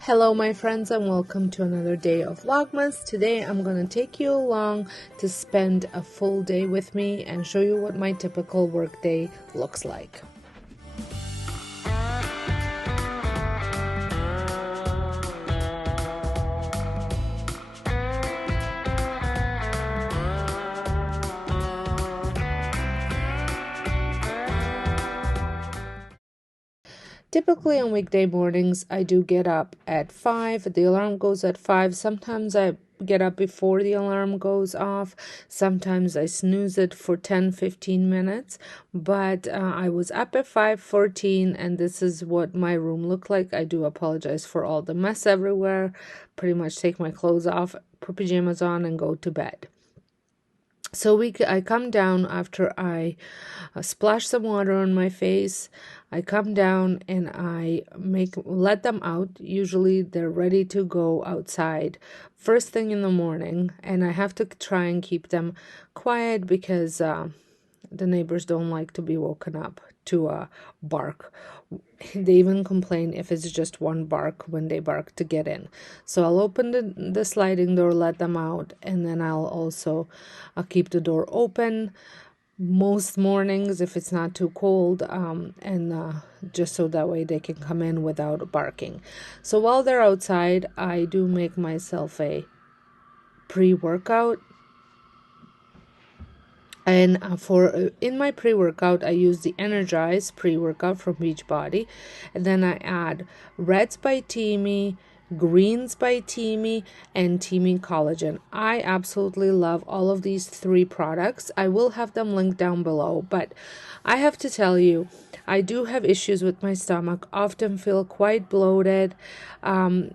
Hello my friends, and welcome to another day of Vlogmas. Today I'm going to take you along to spend a full day with me and show you what my typical work day looks like. Typically on weekday mornings, I do get up at 5. The alarm goes at 5. Sometimes I get up before the alarm goes off. Sometimes I snooze it for 10-15 minutes. But I was up at 5:14, and this is what my room looked like. I do apologize for all the mess everywhere. Pretty much take my clothes off, put pajamas on, and go to bed. So I come down after I splash some water on my face. I come down and I let them out. Usually they're ready to go outside first thing in the morning, and I have to try and keep them quiet because the neighbors don't like to be woken up to bark. They even complain if it's just one bark when they bark to get in. So I'll open the sliding door, let them out, and then I'll keep the door open most mornings if it's not too cold, and just so that way they can come in without barking. So while they're outside, I do make myself a pre-workout. And in my pre-workout, I use the Energize pre-workout from Beachbody. And then I add Reds by Teamy, Greens by Teamy, and Teamy Collagen. I absolutely love all of these 3 products. I will have them linked down below, but I have to tell you, I do have issues with my stomach, often feel quite bloated, and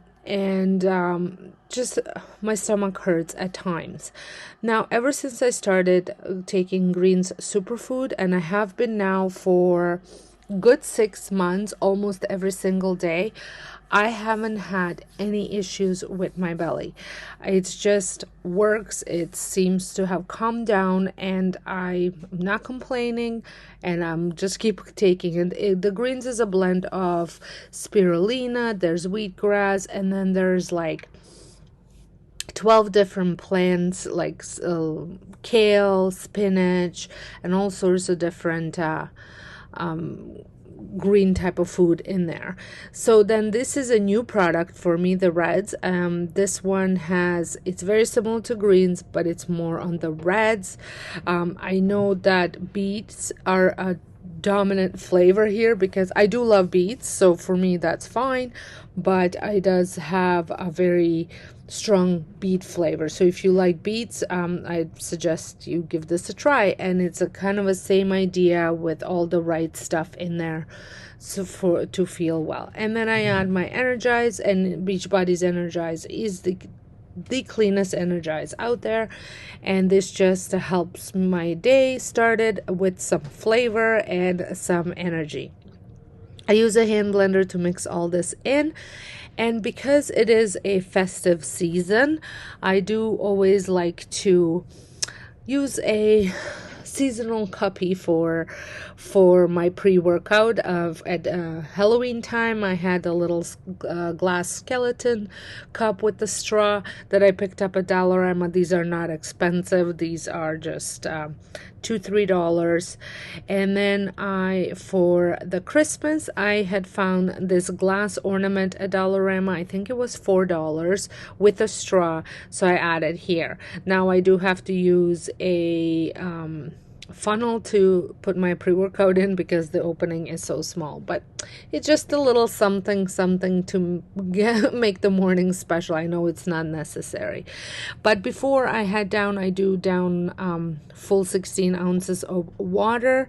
just my stomach hurts at times. Now, ever since I started taking Greens Superfood, and I have been now for good 6 months, almost every single day, I haven't had any issues with my belly. It just works. It seems to have calmed down, and I'm not complaining, and I'm just keep taking it. The greens is a blend of spirulina, there's wheatgrass, and then there's like 12 different plants like kale, spinach, and all sorts of different green type of food in there. So then this is a new product for me, the Reds. This one it's very similar to greens, but it's more on the reds. I know that beets are a dominant flavor here because I do love beets, so for me that's fine, but it does have a very strong beet flavor. So if you like beets, I suggest you give this a try, and it's a kind of a same idea with all the right stuff in there so to feel well. And then I add my Energize, and Beachbody's Energize is the cleanest Energize out there, and this just helps my day started with some flavor and some energy. I use a hand blender to mix all this in, and because it is a festive season, I do always like to use a seasonal cuppy for my pre-workout. At Halloween time, I had a little glass skeleton cup with the straw that I picked up at Dollarama. These are not expensive. These are just $2-3. And then for the Christmas, I had found this glass ornament at Dollarama. I think it was $4 with a straw, so I added here. Now I do have to use a funnel to put my pre-workout in because the opening is so small, but it's just a little something to make the morning special. I know it's not necessary, but before I head down, I do down full 16 ounces of water,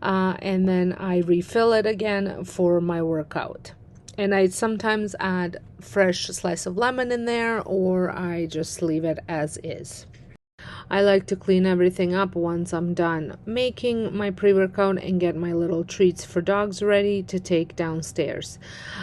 and then I refill it again for my workout. And I sometimes add fresh slice of lemon in there, or I just leave it as is. I like to clean everything up once I'm done making my pre-workout and get my little treats for dogs ready to take downstairs.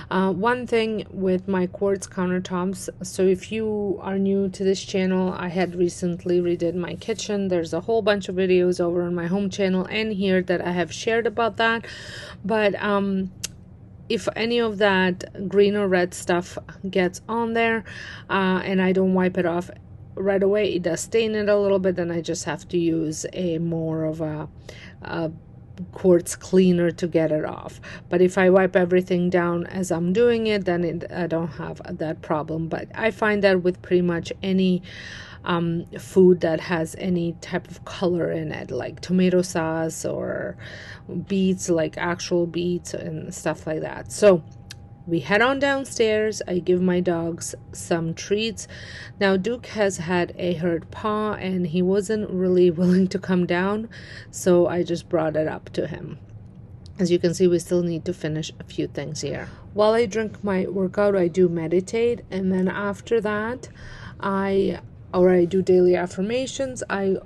One thing with my quartz countertops, so if you are new to this channel, I had recently redid my kitchen. There's a whole bunch of videos over on my home channel and here that I have shared about that, but if any of that green or red stuff gets on there and I don't wipe it off right away, it does stain it a little bit. Then I just have to use a more of a quartz cleaner to get it off. But if I wipe everything down as I'm doing it, then I don't have that problem. But I find that with pretty much any food that has any type of color in it, like tomato sauce or beets, like actual beets and stuff like that. So we head on downstairs. I give my dogs some treats. Now Duke has had a hurt paw and he wasn't really willing to come down, so I just brought it up to him. As you can see, we still need to finish a few things here. While I drink my workout, I do meditate, and then after that I do daily affirmations. I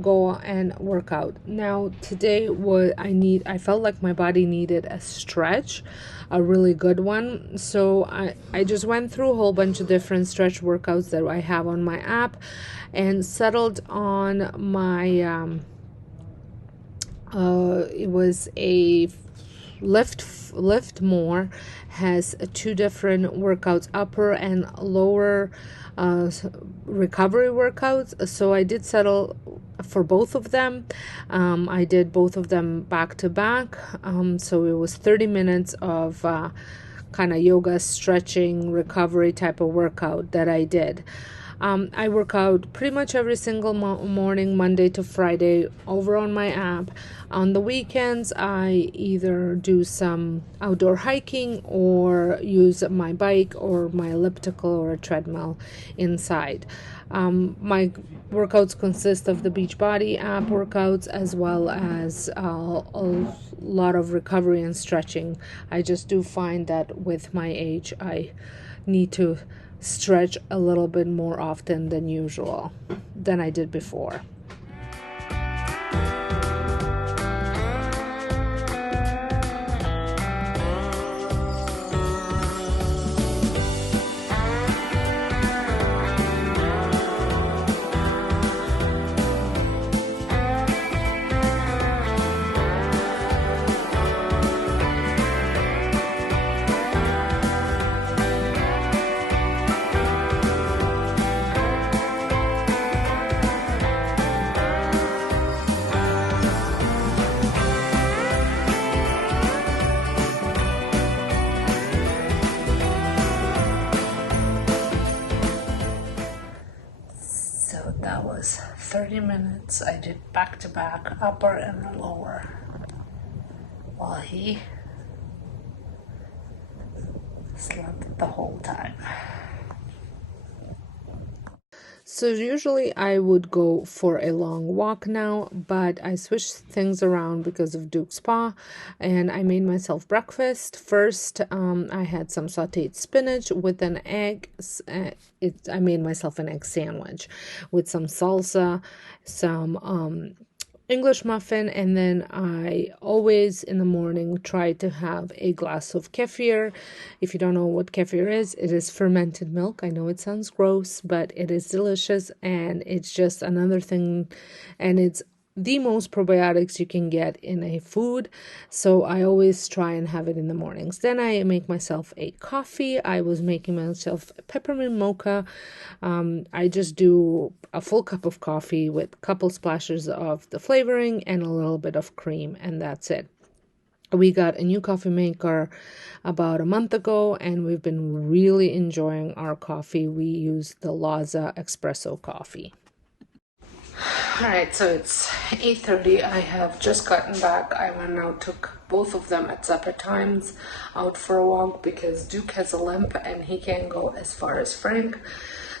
go and work out. Now today I felt like my body needed a stretch, a really good one. So I just went through a whole bunch of different stretch workouts that I have on my app and settled on my it was a lift more, has two different workouts, upper and lower recovery workouts. So I did settle for both of them. I did both of them back to back. So it was 30 minutes of kind of yoga, stretching, recovery type of workout that I did. I work out pretty much every single morning, Monday to Friday, over on my app. On the weekends, I either do some outdoor hiking or use my bike or my elliptical or a treadmill inside. My workouts consist of the Beachbody app workouts as well as a lot of recovery and stretching. I just do find that with my age, I need to stretch a little bit more often than usual than I did before. That was 30 minutes. I did back to back, upper and lower, while he slept the whole time. So usually I would go for a long walk now, but I switched things around because of Duke's paw, and I made myself breakfast. First, I had some sauteed spinach with an egg. I made myself an egg sandwich with some salsa, some English muffin, and then I always in the morning try to have a glass of kefir. If you don't know what kefir is, it is fermented milk. I know it sounds gross, but it is delicious, and it's just another thing, and it's the most probiotics you can get in a food. So I always try and have it in the mornings. Then I make myself a coffee. I was making myself a peppermint mocha. I just do a full cup of coffee with a couple splashes of the flavoring and a little bit of cream, and that's it. We got a new coffee maker about a month ago, and we've been really enjoying our coffee. We use the Laza espresso coffee. Alright, so it's 8:30. I have just gotten back. I went out, took both of them at separate times out for a walk because Duke has a limp and he can't go as far as Frank.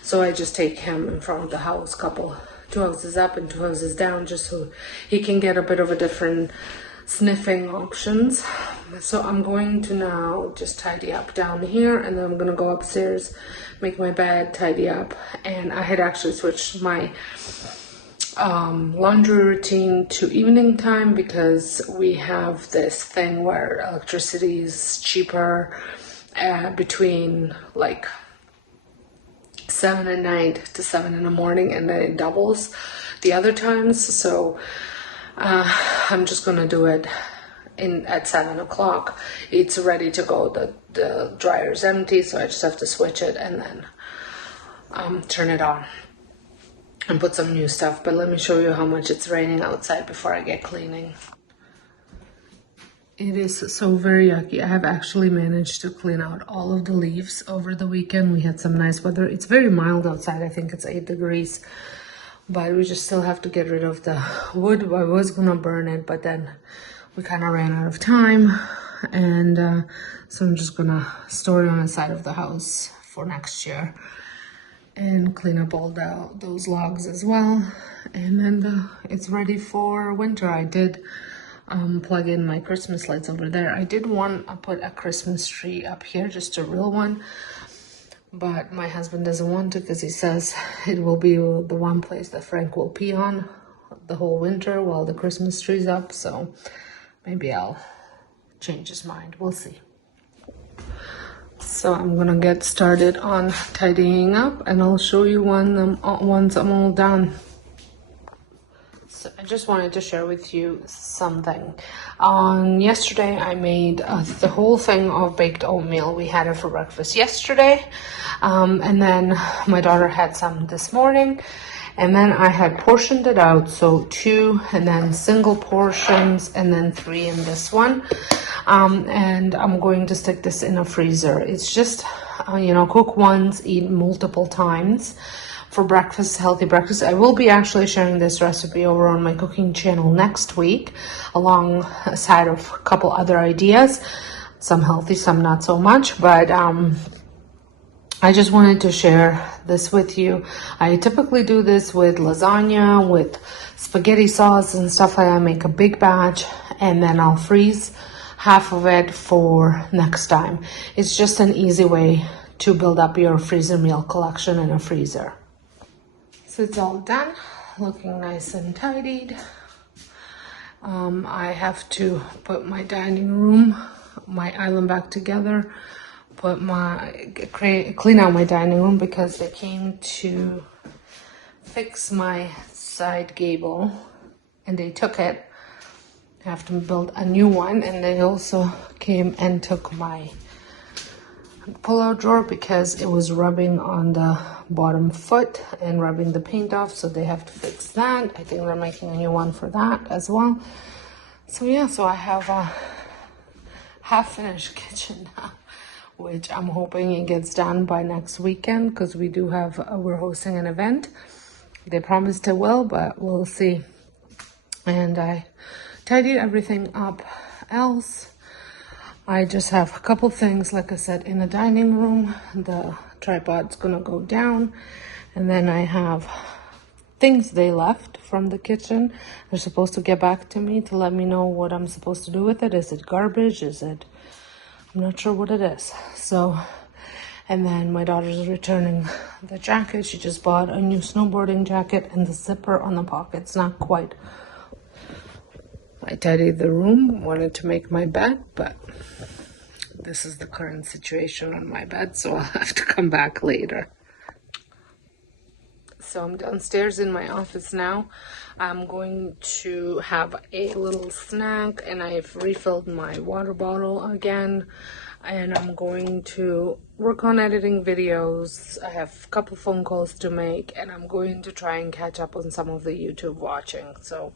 So I just take him in front of the house, 2 houses up and 2 houses down, just so he can get a bit of a different sniffing options. So I'm going to now just tidy up down here, and then I'm going to go upstairs, make my bed, tidy up. And I had actually switched my laundry routine to evening time because we have this thing where electricity is cheaper between like 7 at night to 7 in the morning, and then it doubles the other times. So I'm just gonna do it in at 7 o'clock, it's ready to go. The dryer's empty, so I just have to switch it and then turn it on and put some new stuff. But let me show you how much it's raining outside before I get cleaning. It is so very yucky. I have actually managed to clean out all of the leaves over the weekend. We had some nice weather. It's very mild outside. I think it's 8 degrees. But we just still have to get rid of the wood. I was gonna burn it, but then we kind of ran out of time. And so I'm just gonna store it on the side of the house for next year. And clean up all those logs as well. And then it's ready for winter. I did plug in my Christmas lights over there. I did want to put a Christmas tree up here, just a real one, but my husband doesn't want to because he says it will be the one place that Frank will pee on the whole winter while the Christmas tree's up. So maybe I'll change his mind. We'll see. So I'm gonna get started on tidying up, and I'll show you once I'm all done. So I just wanted to share with you something. Yesterday I made the whole thing of baked oatmeal. We had it for breakfast yesterday, and then my daughter had some this morning, and then I had portioned it out, so 2 and then single portions and then 3 in this one. And I'm going to stick this in a freezer. It's just cook once, eat multiple times for breakfast, healthy breakfast. I will be actually sharing this recipe over on my cooking channel next week, alongside of a couple other ideas, some healthy, some not so much, but I just wanted to share this with you. I typically do this with lasagna, with spaghetti sauce and stuff like that. I make a big batch and then I'll freeze half of it for next time. It's just an easy way to build up your freezer meal collection in a freezer. So it's all done, looking nice and tidied. I have to put my dining room, my island back together, clean out my dining room because they came to fix my side gable and they took it. I have to build a new one, and they also came and took my pull-out drawer because it was rubbing on the bottom foot and rubbing the paint off, so they have to fix that. I think they're making a new one for that as well. So yeah, so I have a half-finished kitchen now, which I'm hoping it gets done by next weekend because we do have we're hosting an event. They promised it will, but we'll see. And I tidied everything up else. I just have a couple things, like I said, in the dining room. The tripod's gonna go down, and then I have things they left from the kitchen. They're supposed to get back to me to let me know what I'm supposed to do with it. Is it garbage? I'm not sure what it is. So, and then my daughter's returning the jacket. She just bought a new snowboarding jacket, and the zipper on the pocket's not quite. I tidied the room, wanted to make my bed, but this is the current situation on my bed, so I'll have to come back later. So I'm downstairs in my office now. I'm going to have a little snack, and I've refilled my water bottle again, and I'm going to work on editing videos. I have a couple phone calls to make, and I'm going to try and catch up on some of the YouTube watching. So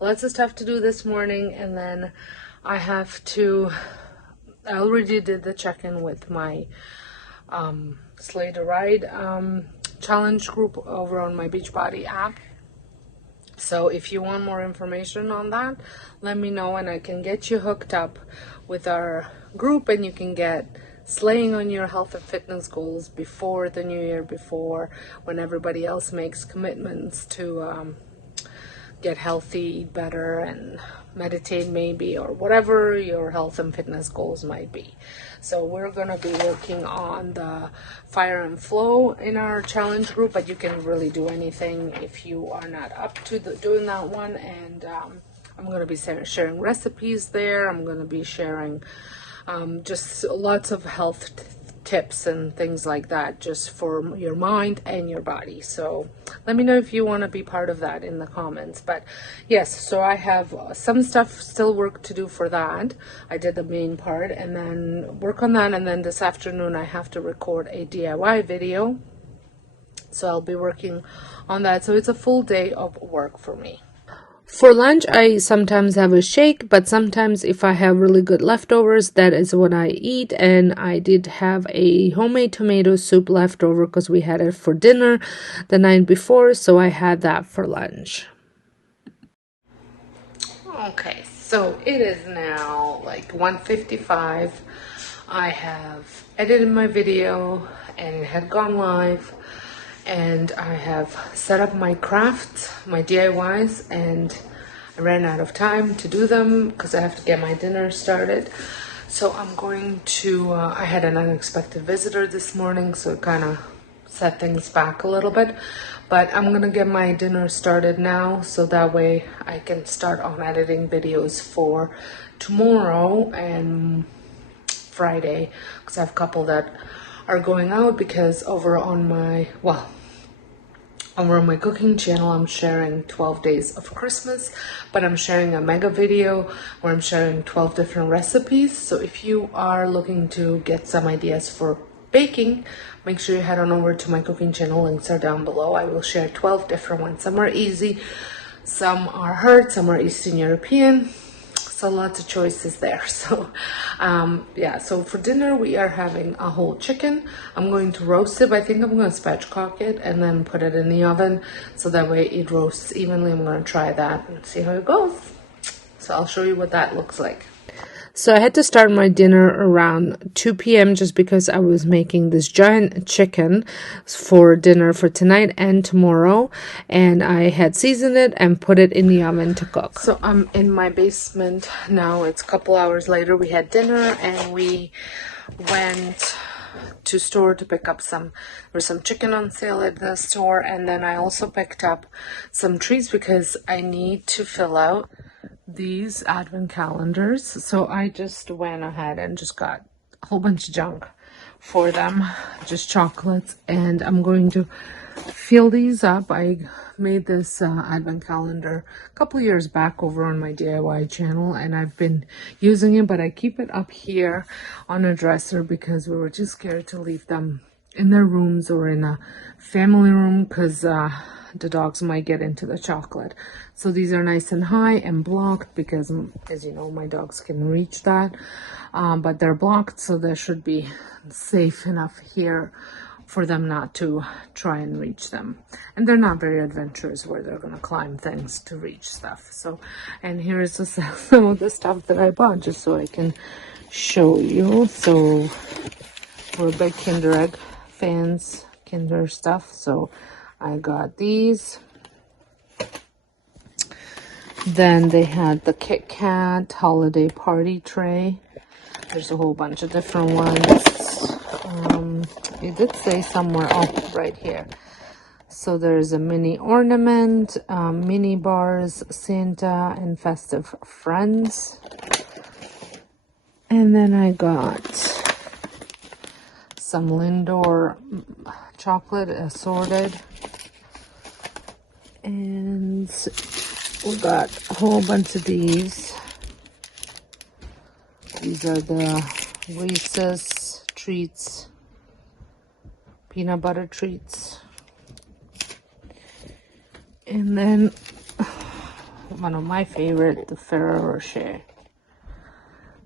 lots of stuff to do this morning, and then I already did the check-in with my Slay to Ride challenge group over on my Beachbody app. So if you want more information on that, let me know and I can get you hooked up with our group, and you can get slaying on your health and fitness goals before the new year, before when everybody else makes commitments to get healthy, eat better, and meditate maybe, or whatever your health and fitness goals might be. So we're going to be working on the fire and flow in our challenge group, but you can really do anything if you are not up to doing that one. And I'm going to be sharing recipes there. I'm going to be sharing just lots of health tips and things like that, just for your mind and your body. So let me know if you want to be part of that in the comments. But yes, so I have some stuff, still work to do for that. I did the main part and then work on that, and then this afternoon I have to record a DIY video, so I'll be working on that. So it's a full day of work for me. For lunch, I sometimes have a shake, but sometimes if I have really good leftovers, that is what I eat. And I did have a homemade tomato soup leftover because we had it for dinner the night before, so I had that for lunch. Okay, so it is now like 1:55. I have edited my video and it had gone live. And I have set up my crafts, my DIYs, and I ran out of time to do them because I have to get my dinner started. So I'm going to, I had an unexpected visitor this morning, so it kind of set things back a little bit. But I'm going to get my dinner started now, so that way I can start on editing videos for tomorrow and Friday, because I have a couple that are going out, because over on my cooking channel I'm sharing 12 days of Christmas, but I'm sharing a mega video where I'm sharing 12 different recipes. So if you are looking to get some ideas for baking, make sure you head on over to my cooking channel. Links are down below. I will share 12 different ones. Some are easy, some are hard, some are Eastern European. So lots of choices there. So yeah, so for dinner we are having a whole chicken. I'm going to roast it. I think I'm going to spatchcock it and then put it in the oven, so that way it roasts evenly. I'm going to try that and see how it goes. So I'll show you what that looks like. So I had to start my dinner around 2 p.m. just because I was making this giant chicken for dinner for tonight and tomorrow. And I had seasoned it and put it in the oven to cook. So I'm in my basement now. It's a couple hours later. We had dinner and we went to store to pick up there was some chicken on sale at the store. And then I also picked up some trees because I need to fill out these advent calendars. So I just went ahead and just got a whole bunch of junk for them, just chocolates, and I'm going to fill these up. I made this advent calendar a couple years back over on my DIY channel, and I've been using it, but I keep it up here on a dresser because we were too scared to leave them in their rooms or in a family room, because the dogs might get into the chocolate. So these are nice and high and blocked because, as you know, my dogs can reach that, but they're blocked, so they should be safe enough here for them not to try and reach them. And they're not very adventurous where they're going to climb things to reach stuff. So, and here is some of the stuff that I bought just so I can show you. So we're big Kinder Egg fans, Kinder stuff. So I got these. Then they had the Kit Kat holiday party tray. There's a whole bunch of different ones. It did say somewhere, oh, right here. So there's a mini ornament, mini bars, Santa, and festive friends. And then I got some Lindor chocolate assorted. And we got a whole bunch of these. These are the Reese's treats, peanut butter treats. And then one of my favorite, the Ferrero Rocher.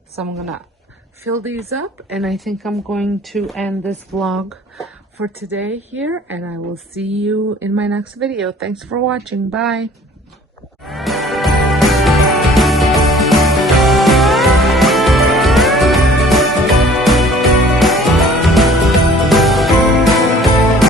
So I'm gonna fill these up, and I think I'm going to end this vlog for today here, and I will see you in my next video. Thanks for watching. Bye.